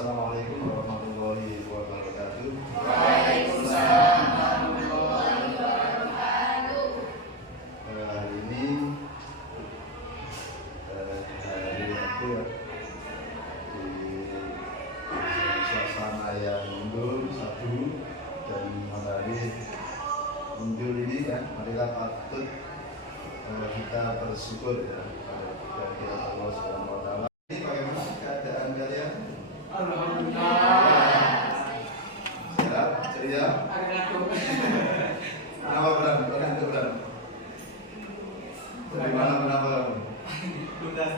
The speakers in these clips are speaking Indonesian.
Assalamualaikum warahmatullahi wabarakatuh. Waalaikumsalam warahmatullahi wabarakatuh. Hari ini hari Rabu ya, di suasana yang mendung, sabdu dan matahari muncul ini kan, marilah patut kita bersyukur ya kepada Allah Subhanahu wa taala. Ini bagaimana keadaan kalian? Alhamdulillah. Sehat, ceria? Kenapa berat? Dari mana kenapa? Tugas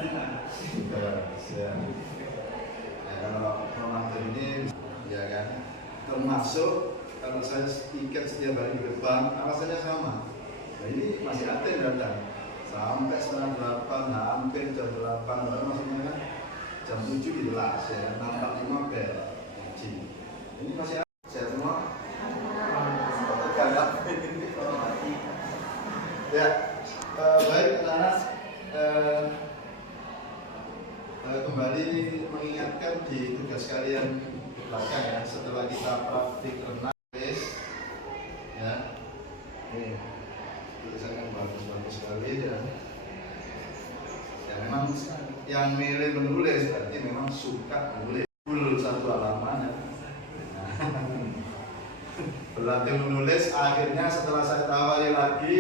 Ya, kalau Ramadan ini ya kan, termasuk kalau saya tiket setiap hari di depan alasannya sama. Nah ini masih aktif datang sampai setengah 8, hampir jam 8, baru maksudnya kan jam 7 jelas ya, nampak 5 bel. Ini masih aktif, sehat semua? Ya, baik anak-anak, kembali mengingatkan di tugas kalian di belakang ya, setelah kita praktik renang ya, ini tulisannya bagus-bagus sekali ya. Ya memang yang milih menulis berarti memang suka menulis full satu halaman ya. Berlatih menulis, akhirnya setelah saya tawari lagi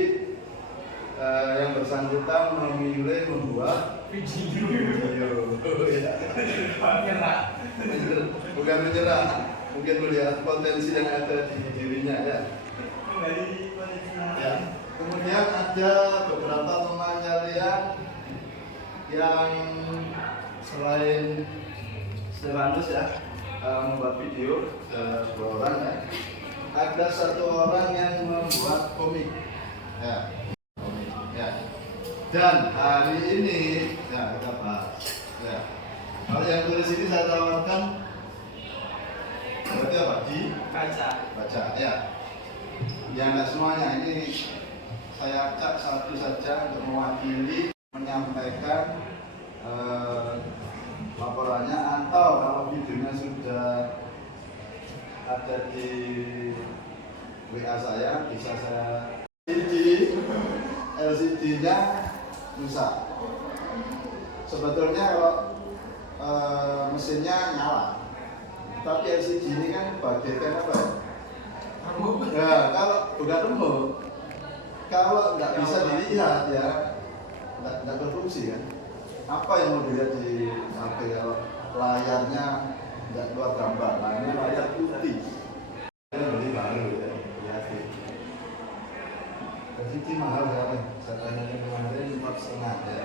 yang bersangkutan memilih membuat video ya. Bukan menyerah, mungkin melihat potensi yang ada di dirinya ya. Ya. Kemudian ada beberapa teman kalian yang selain Stefanus ya membuat video, dua orang ya. Ada satu orang yang membuat komik ya. Dan hari ini ya kita bahas ya. Kalau yang tulis ini saya tawarkan berarti apa? Baca ya. Ya nggak semuanya, ini saya acak satu saja untuk mewakili menyampaikan laporannya, atau kalau videonya sudah ada di WA saya bisa saya LCD-nya rusak. Sebetulnya kalau mesinnya nyala, tapi LCD ini kan bagaikan apa ya? Ya, kalau bukan remote, kalau nggak bisa dilihat ya nggak berfungsi kan. Apa yang mau dilihat di HP kalau layarnya nggak keluar gambar? Nah ini layar putih. Saya beli baru ya, hati. LCD mahal ya, saya tanya kemarin 4,5 ya.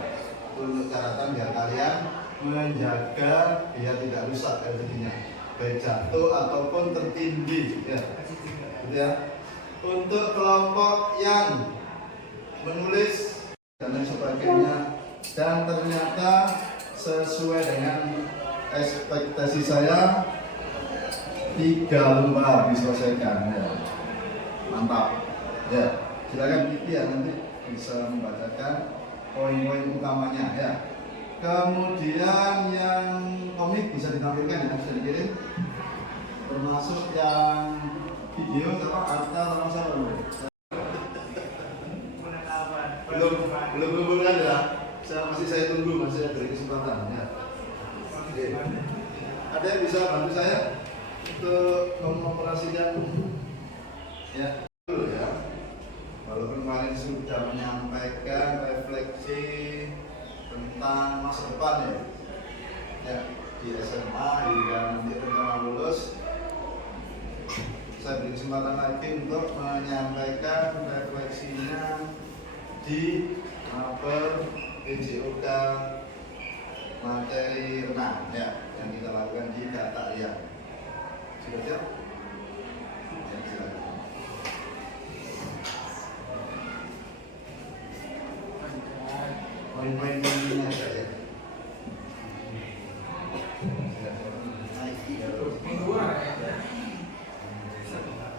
Untuk catatan biar kalian menjaga biar tidak rusak LCD-nya, baik jatuh ataupun tertindih ya. Ya. Untuk kelompok yang menulis dan lain sebagainya dan ternyata sesuai dengan ekspektasi saya 3 lembar diselesaikan ya. Mantap ya, silakan Pipi ya, nanti bisa membacakan poin-poin utamanya ya. Kemudian yang komik bisa ditampilkan ya, bisa dikirim, termasuk yang video sama Arta sama saya belum kumpulkan ya. Saya tunggu, masih ada kesempatan ya. Oke. Ada yang bisa bantu saya untuk mengoperasikan ya dulu ya. Walaupun kemarin sudah menyampaikan refleksi tentang masa depan ya di SMA hingga nanti rencana lulus. Saya beri kesempatan lagi untuk menyampaikan refleksinya di mapel PJOK materi renang ya, yang kita lakukan di Data Riang. Sudah siap? Ya, silakan. Poin-poin-poinnya saja.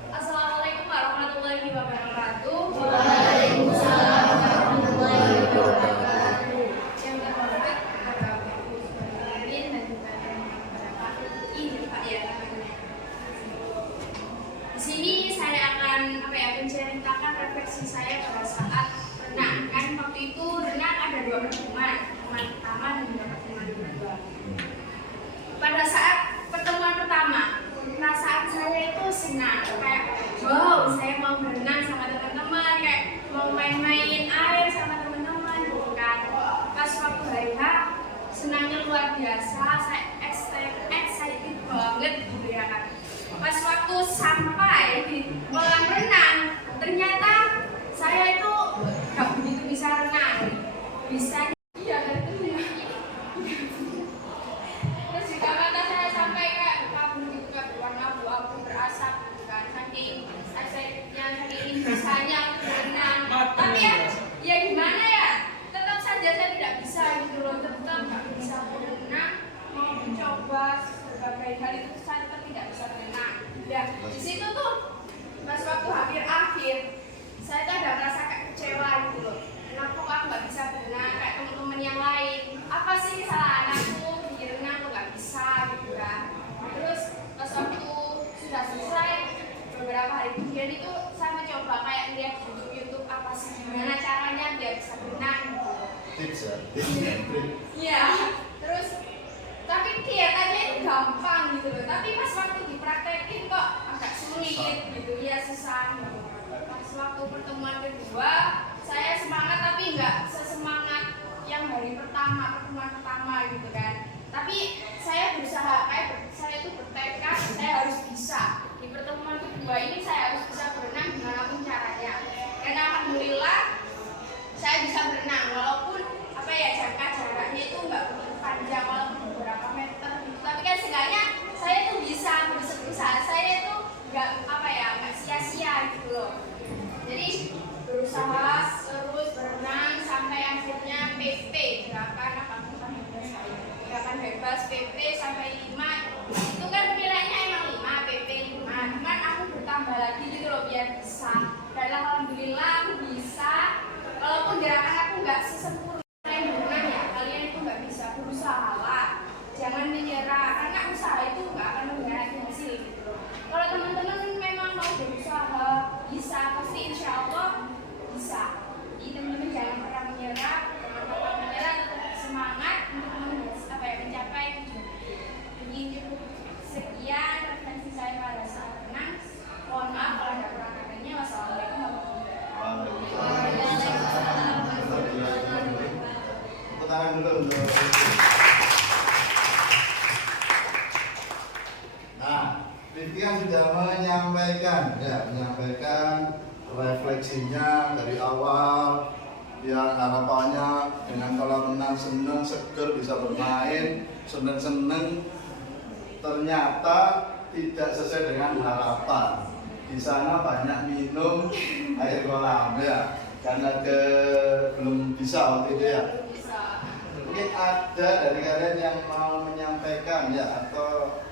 Assalamualaikum warahmatullahi wabarakatuh. Waalaikumsalam warahmatullahi wabarakatuh. Yang terhormat kepada Bapak Ibu dan juga kepada Pak main-main air sama teman-teman gitu kan. Pas waktu hari H senangnya luar biasa, saya excited banget gitu ya kan. Pas waktu sampai di kolam renang, ternyata saya itu gak begitu bisa renang. Bisa iya kan itu ya. Terus juga mata saya sampai kayak kabur gitu kan, berwarna abu-abu berasap gitu kan. Saking excitednya, saking bisanya untuk berenang. Tapi ya gimana ya? Tetap saja saya tidak bisa gitu loh, tetap nggak bisa berenang. Mau mencoba berbagai hal itu saya tetap tidak bisa berenang. Ya di situ tuh pas waktu akhir-akhir saya tuh ada merasa kayak kecewa gitu loh. Kenapa kok aku nggak bisa berenang kayak teman-teman yang lain? Apa sih kesalahan aku di renang kok nggak bisa gitu kan? Terus pas waktu sudah selesai beberapa hari kemudian itu saya mencoba kayak lihat YouTube apa sih gimana caranya biar bisa berenang gitu. Tips ya, tips dan trik. Iya. Terus tapi kelihatannya itu gampang gitu loh. Tapi pas waktu dipraktekin kok agak sulit gitu ya, susah gitu. Pas waktu pertemuan kedua saya semangat tapi nggak sesemangat yang hari pertemuan pertama gitu kan. Tapi saya berusaha, saya itu bertekad saya harus bisa. Di pertemuan kedua ini saya harus bisa berenang gimana pun caranya. Dan alhamdulillah saya bisa berenang walaupun apa ya jaraknya itu nggak begitu panjang, walaupun beberapa meter gitu. Tapi kan seenggaknya saya itu bisa berusaha, saya itu nggak sia-sia gitu loh. Jadi berusaha terus berenang sampai akhirnya PP gerakan bebas PP sampai 5 itu kan nilainya emang 5 PP 5, cuman aku bertambah lagi gitu loh biar bisa. Dan alhamdulillah aku bisa, walaupun gerakan aku nggak sesempurna kalian berenang ya, kalian itu nggak bisa, berusaha lah, jangan menyerah karena usaha itu nggak akan mengkhianati hasil gitu loh. Kalau teman-teman memang mau berusaha bisa, pasti insya Allah bisa. Jadi teman-teman jangan pernah menyerah, tetap semangat untuk mencapai tujuan. Jadi sekian referensi saya pada saat renang. Mohon maaf kalau ada kurang katanya. Wassalamualaikum warahmatullahi wabarakatuh. Tepuk tangan dulu untuk. Nah, Rifki kan sudah menyampaikan refleksinya dari awal, yang harapannya dengan kolam renang seneng, seger, bisa bermain, seneng-seneng. Ternyata tidak sesuai dengan harapan. Di sana banyak minum air kolam ya, karena belum bisa waktu itu ya. Mungkin ada dari kalian yang mau menyampaikan ya, atau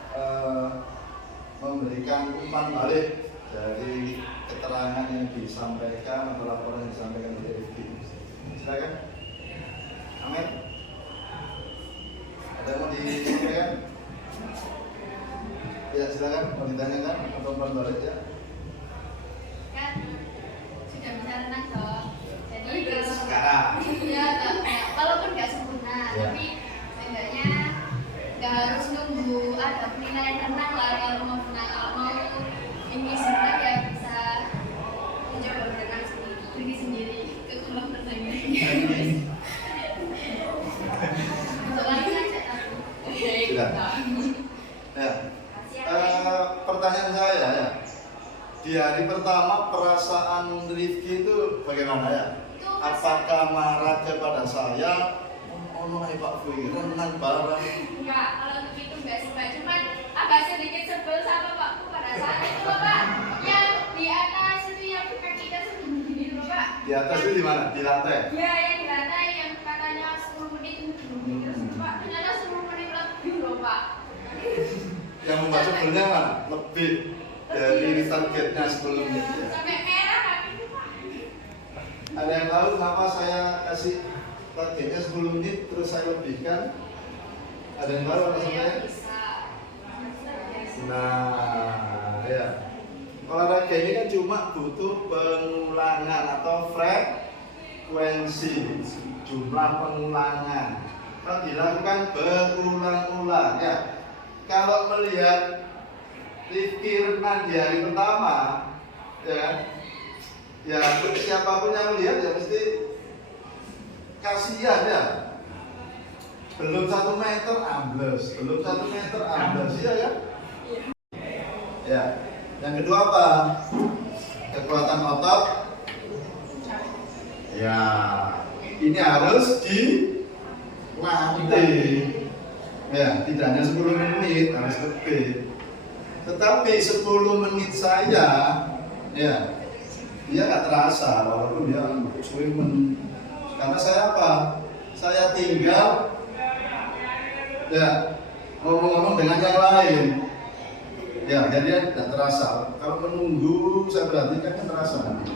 memberikan umpan balik dari keterangan yang disampaikan atau laporan yang disampaikan oleh Rifki. Silakan. Amin. Ada yang mau disampaikan? Ya silakan, mau ditanyakan atau umpan balik ya. Kan sudah bisa renang dong. Jadi Sekarang. ya walaupun nggak sempurna, Ya. tapi seenggaknya nggak harus nunggu ada penilaian renang lah kalau mau renang. Kalau mau ini sebenarnya ya bisa mencoba berenang sendiri, pergi sendiri ke kolam renangnya. Soalnya saya takut. Silakan. Ya. Pertanyaan saya ya, di hari pertama perasaan Rifki itu bagaimana ya? Apakah marah kepada saya? Oh, Pak Fui, renang bareng. Enggak, kalau untuk itu enggak sih Pak, cuman agak sedikit sebel sama Pakku pada saat itu loh Pak, yang di atas itu yang kaki kita sebelum gini loh Pak. Di atas itu di mana? Di lantai? Iya, yang di lantai yang katanya 10 menit terus Pak, ternyata 10 menit lebih loh Pak. Yang membuat sebelumnya mana? Lebih dari targetnya 10 menit. Ya. Sampai merah kaki itu Pak. Ada yang tahu kenapa saya kasih targetnya 10 menit terus saya lebihkan? Ada yang tahu alasan saya? Bisa. Nah, ya. Olahraga ini kan cuma butuh pengulangan atau frekuensi, jumlah pengulangan. Kalau dilakukan berulang-ulang ya. Kalau melihat Rifki renang di hari pertama, ya, Ya siapapun yang melihat ya mesti kasihan ya. Belum 1 meter ambles, belum 1 meter ambles, iya ya. Ya, yang kedua apa? Kekuatan otot. Ya, ini harus dilatih. Ya, tidak hanya 10 menit, harus lebih. Tetapi 10 menit saya, ya, dia nggak terasa walaupun dia swimming. Karena saya apa? Saya tinggal, ya, ngomong-ngomong dengan yang lain. Ya, jadi tidak terasa. Kalau menunggu, saya perhatikan kan terasa nanti.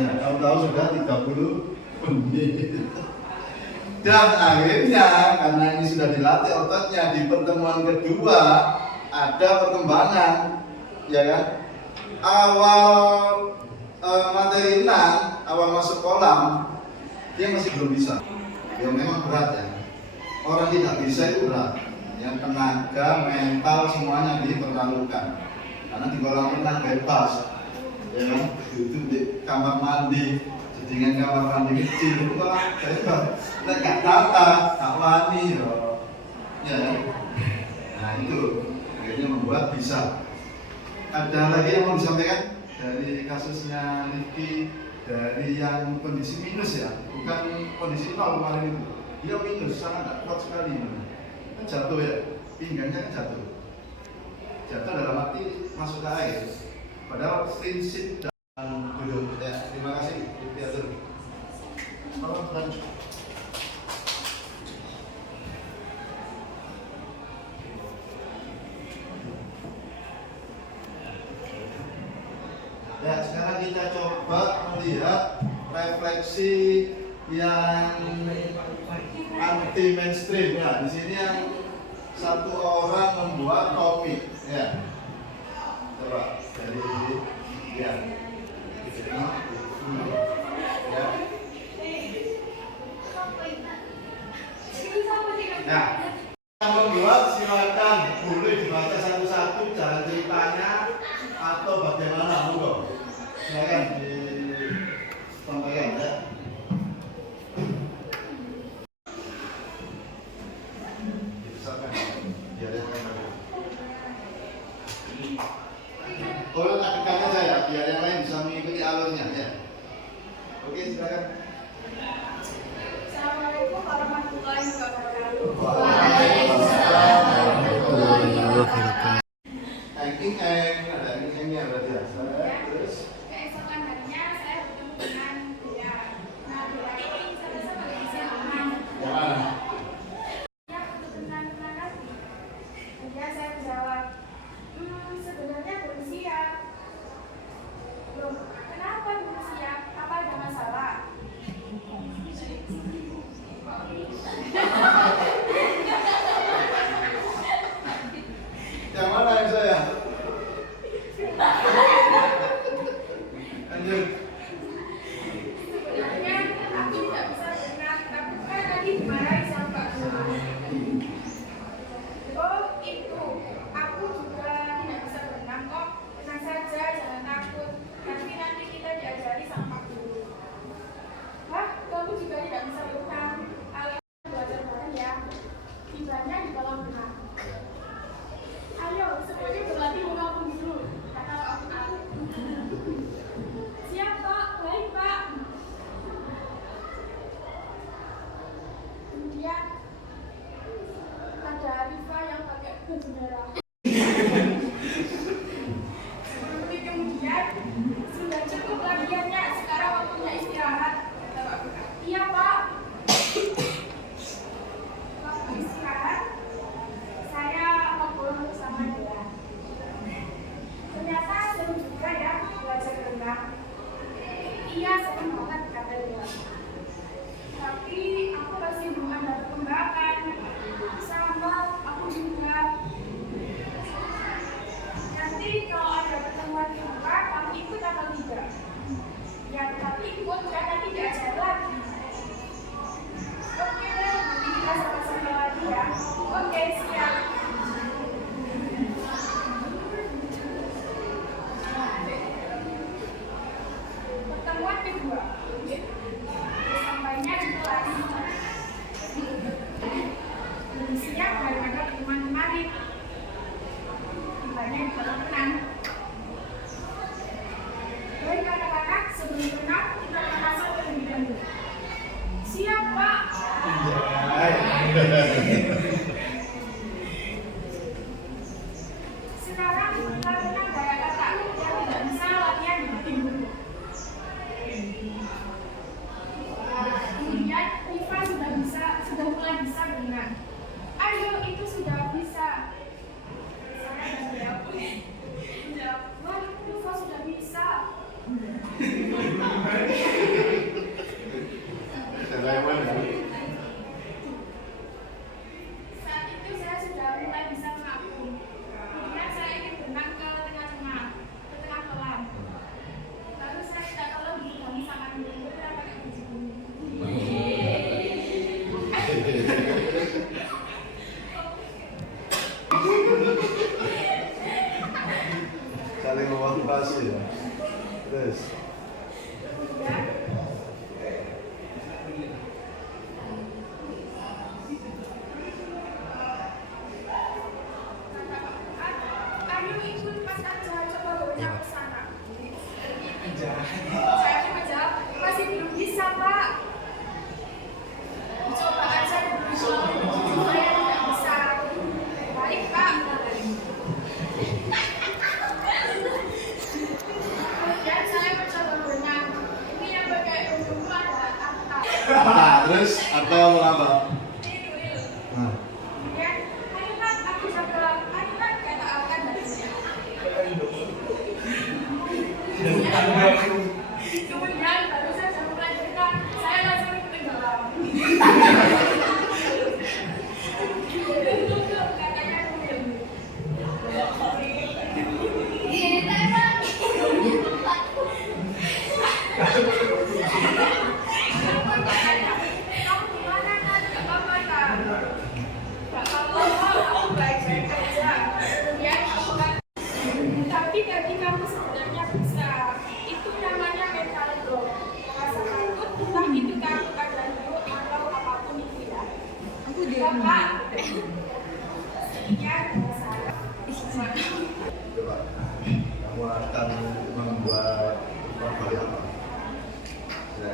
Ya, tahu-tahu sudah 30 menit. Dan akhirnya karena ini sudah dilatih ototnya, di pertemuan kedua ada perkembangan, ya kan? Awal materi renang, awal masuk kolam, dia masih belum bisa. Ya memang berat ya. Orang tidak bisa itu berat. Yang tenaga, mental semuanya dipertaruhkan. Karena di kolam renang bebas, ya kan? Duduk di kamar mandi, dengan kamar mandi kecil itu malah bebas. Kita nggak tata, nggak wani, ya. Nah itu akhirnya membuat bisa. Ada lagi yang mau disampaikan dari kasusnya Rifki, dari yang kondisi minus ya, bukan kondisi nol kemarin itu. Dia minus, sangat kuat sekali. Kan jatuh ya, pinggangnya kan jatuh. Jatuh dalam arti masuk ke air. Padahal prinsip dan duduk. Ya, terima kasih. Diatur. Tolong lanjut. Ya, sekarang kita coba melihat refleksi yang anti mainstream ya. Di sini yang satu orang membuat topik ya. Coba dari ya. Ya. Nah, yang membuat silakan boleh dibaca satu-satu jalan ceritanya atau bagaimana, monggo. Silakan disampaikan ya. Tolong adegannya saya biar yang lain bisa mengikuti alurnya ya. Oke, silakan. Assalamualaikum warahmatullahi wabarakatuh. Waalaikumsalam warahmatullahi wabarakatuh. Acting ada actingnya berarti ya. Terus Keesokan harinya saya bertemu dengan dia. Nah, dia ini sama-sama lagi siaran. jangan. Ya, untuk tenang-tenang lagi. Kemudian saya menjawab, sebenarnya belum siap. Belum. Kenapa belum siap? Apa ada masalah? sekarang karena gaya kata yang tidak bisa latihan di tim dulu. Kemudian Iva sudah mulai bisa berenang. Ayo, itu sudah bisa. Saya menjawab, wah, Iva sudah bisa. Saat itu saya sudah mulai bisa mengapung. Kemudian saya ingin berenang ke tengah-tengah, ke tengah kolam. Lalu saya tidak tahu lagi kami sama menunggu dan pakai baju kuning. Saling memotivasi ya. Terus Kemudian ayo ikut pas aja, coba berenang ke sana. Saya cuma jawab, masih belum bisa, Pak. Coba aja dulu, saya tidak bisa. Baik, Pak. Kemudian saya mencoba berenang. Ini yang pakai bumbu adalah Atta. nah, terus apa yang mau apa? Nah, Kemudian, ayo Pak, aku jaga. Ayo Pak, kata Alkan dari sini. Kemudian baru saja mulai berenang, saya langsung tenggelam. Katanya Ini teman. kamu gimana kan? Gak apa-apa kan? Gak apa-apa, aku baik-baik aja. Kemudian aku kan, tapi tadi kamu sebenarnya bisa. Itu namanya mental block. Rasa takut, entah itu kamu ada dulu atau apapun itu ya. Bapak, sekian saya. coba kamu akan membuat portfolio apa? Ya.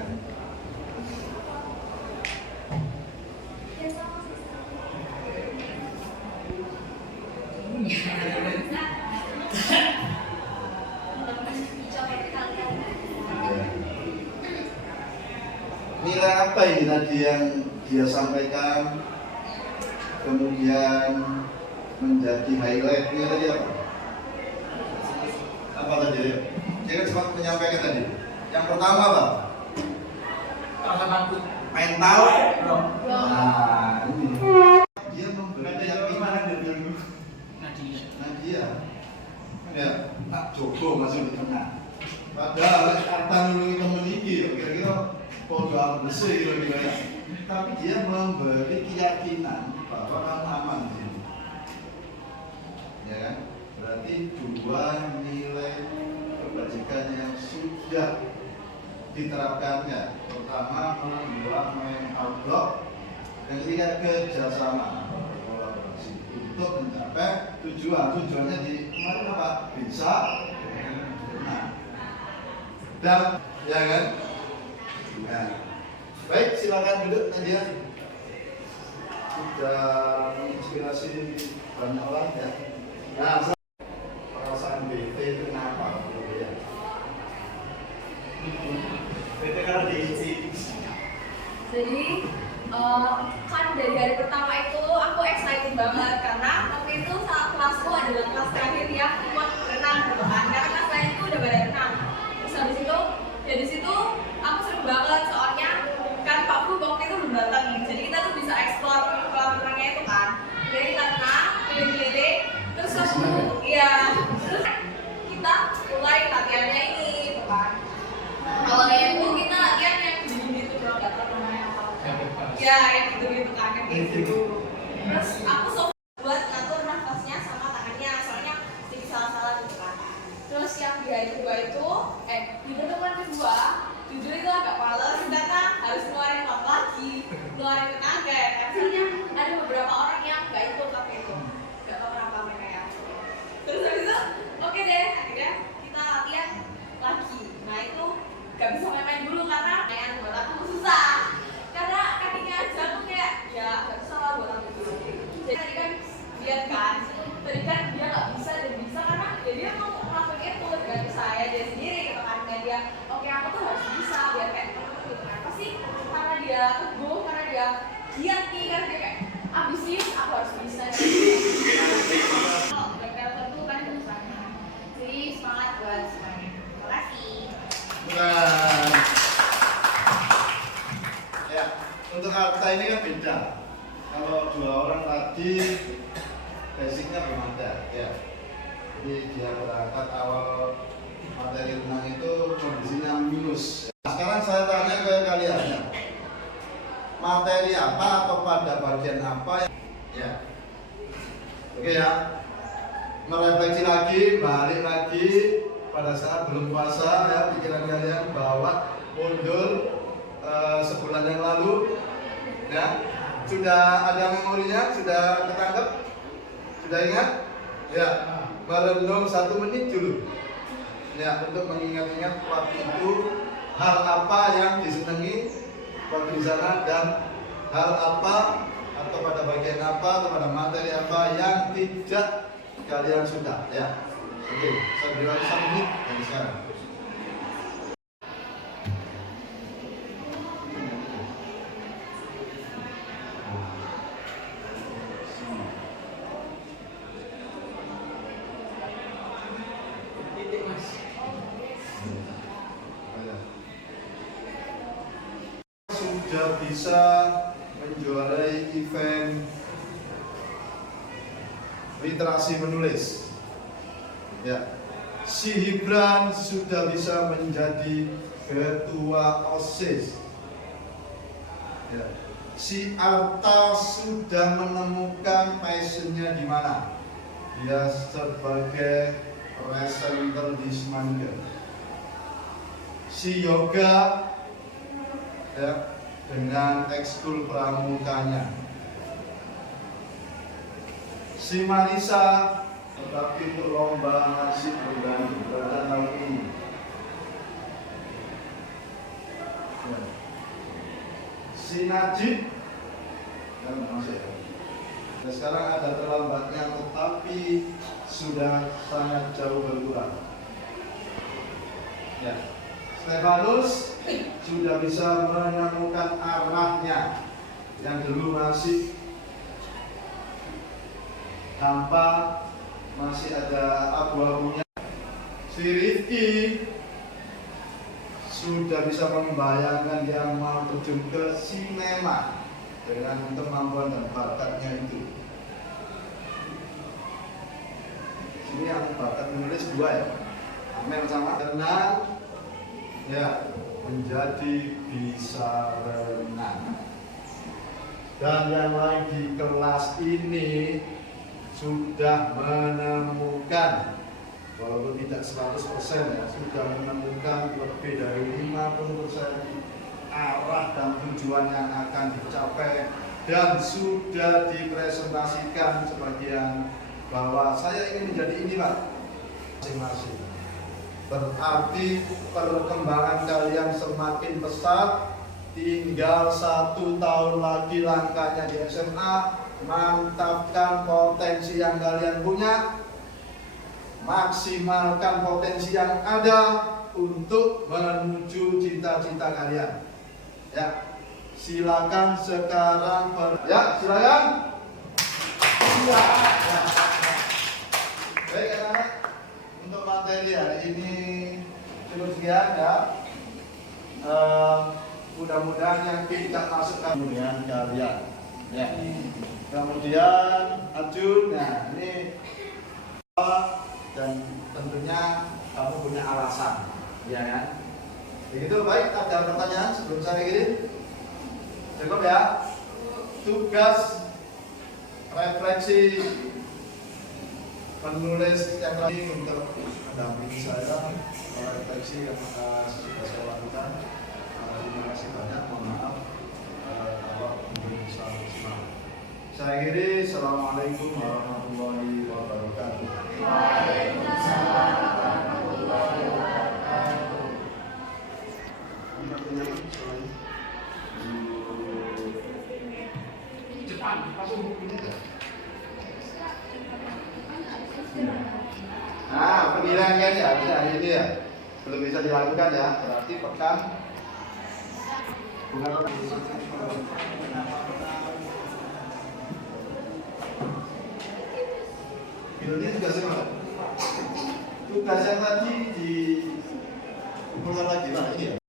Nilai apa ini tadi yang dia sampaikan kemudian menjadi highlight ini tadi apa? Apa tadi? Dia kan sempat menyampaikan tadi. Yang pertama apa? Mental. Nah, ini. Dia memberi keyakinan dengan Nadia. Ya, tak Joko masuk di tengah. Padahal kata nulungi temen iki ya kira-kira podo aku bersih kira-kira. Tapi dia memberi keyakinan bahwa kamu aman di sini. Ya kan? Berarti dua nilai kebajikan yang sudah diterapkannya. Pertama membuat main outlook, yang ketiga kerjasama kolaborasi untuk mencapai tujuan. Tujuannya di kemarin apa? Bisa. Nah, dan ya kan? Nah, baik, silakan duduk Nadia. Sudah menginspirasi banyak orang ya. Nah, perasaan BT itu kenapa? Gitu ya. BT karena diisi. Jadi kan dari hari pertama itu aku excited banget karena waktu itu saat kelasku adalah kelas terakhir yang buat renang gitu kan. Karena kelas lain itu udah pada renang. Terus habis itu dari situ aku seru banget soalnya kan Pak Fu waktu itu belum datang. Jadi kita tuh bisa explore kolam renangnya itu kan. Jadi kita renang, keliling-keliling, terus aku terus kita mulai latihannya ini gitu kan. Awalnya itu kita latihan yang gitu dong, gak tahu namanya apa. Ya, yang gitu-gitu kan, yang gitu. Terus aku buat ngatur nafasnya sama tangannya, soalnya sedikit salah-salah gitu kan. Terus yang di hari kedua itu, di pertemuan kedua, jujur itu agak males karena harus ngeluarin otot lagi, ngeluarin tenaga ya kan. Soalnya ada beberapa orang yang gak ikut waktu itu, gak tau kenapa mereka ya. Terus habis itu, oke deh, akhirnya kita latihan lagi. Nah itu gak bisa main-main dulu karena main buat aku susah. Karena kakinya aja tuh kayak ya gak bisa lah buat aku dulu. Jadi tadi kan lihat kan, tadi kan dia gak bisa dan bisa Ya. Jadi dia berangkat awal materi renang itu kondisinya minus. Nah, sekarang saya tanya ke kalian ya. Materi apa atau pada bagian apa yang ya. Oke ya. Merefleksi lagi, balik lagi pada saat belum puasa ya, pikiran kalian bawa mundur sebulan yang lalu ya. Sudah ada memorinya, sudah ketangkep, sudah ingat ya. Merenung 1 menit dulu ya, untuk mengingat-ingat waktu itu hal apa yang disenangi waktu di sana, dan hal apa atau pada bagian apa atau pada materi apa yang tidak kalian suka ya. Oke, saya beri waktu 1 menit dari sekarang. Sudah bisa menjuarai event literasi menulis ya. Si Hibran sudah bisa menjadi ketua OSIS ya. Si Arta sudah menemukan passionnya di mana, dia sebagai presenter di Semangga. Si Yoga ya, dengan ekskul pramukanya. Si Marisa tetapi untuk lomba nasib bergantung tahun ini ya. Si Najib kan masih ya. Dan sekarang ada terlambatnya tetapi sudah sangat jauh berkurang ya. Stefanus sudah bisa menemukan arahnya yang dulu masih hampa, masih ada abu-abunya. Si Rifki sudah bisa membayangkan dia mau terjun ke sinema dengan kemampuan dan bakatnya itu. Ini yang bakat menulis 2 ya. Amel sama renang ya, menjadi bisa renang. Dan yang lain di kelas ini sudah menemukan, walaupun tidak 100% ya, sudah menemukan lebih dari 50% arah dan tujuan yang akan dicapai, dan sudah dipresentasikan sebagian bahwa saya ingin menjadi ini Pak, masing-masing. Berarti perkembangan kalian semakin pesat. Tinggal 1 tahun lagi langkahnya di SMA. Mantapkan potensi yang kalian punya, maksimalkan potensi yang ada untuk menuju cita-cita kalian ya. Silakan sekarang ya, silakan ya. Baik anak-anak, untuk materi hari ini cukup sekian ya. Mudah-mudahan yang tidak masukkan dengan kalian ya. Kemudian Ajun, nah ini dan tentunya kamu punya alasan ya kan. Begitu. Baik, ada pertanyaan sebelum saya kirim? Cukup ya. Tugas refleksi penulis yang lagi untuk mendampingi saya refleksi yang sudah saya lakukan. Terima kasih banyak. Mohon maaf kalau mungkin salah. Saya akhiri. Assalamualaikum warahmatullahi wabarakatuh. Waalaikumsalam warahmatullahi wabarakatuh. Cepat, langsung bukunya kan? Nah, penilaian kan ya, bisa hari ini ya, belum bisa dilakukan ya, berarti pekan bukan pekan. Ini tugasnya mana? Tugas yang tadi di kumpulkan lagi lah ini ya.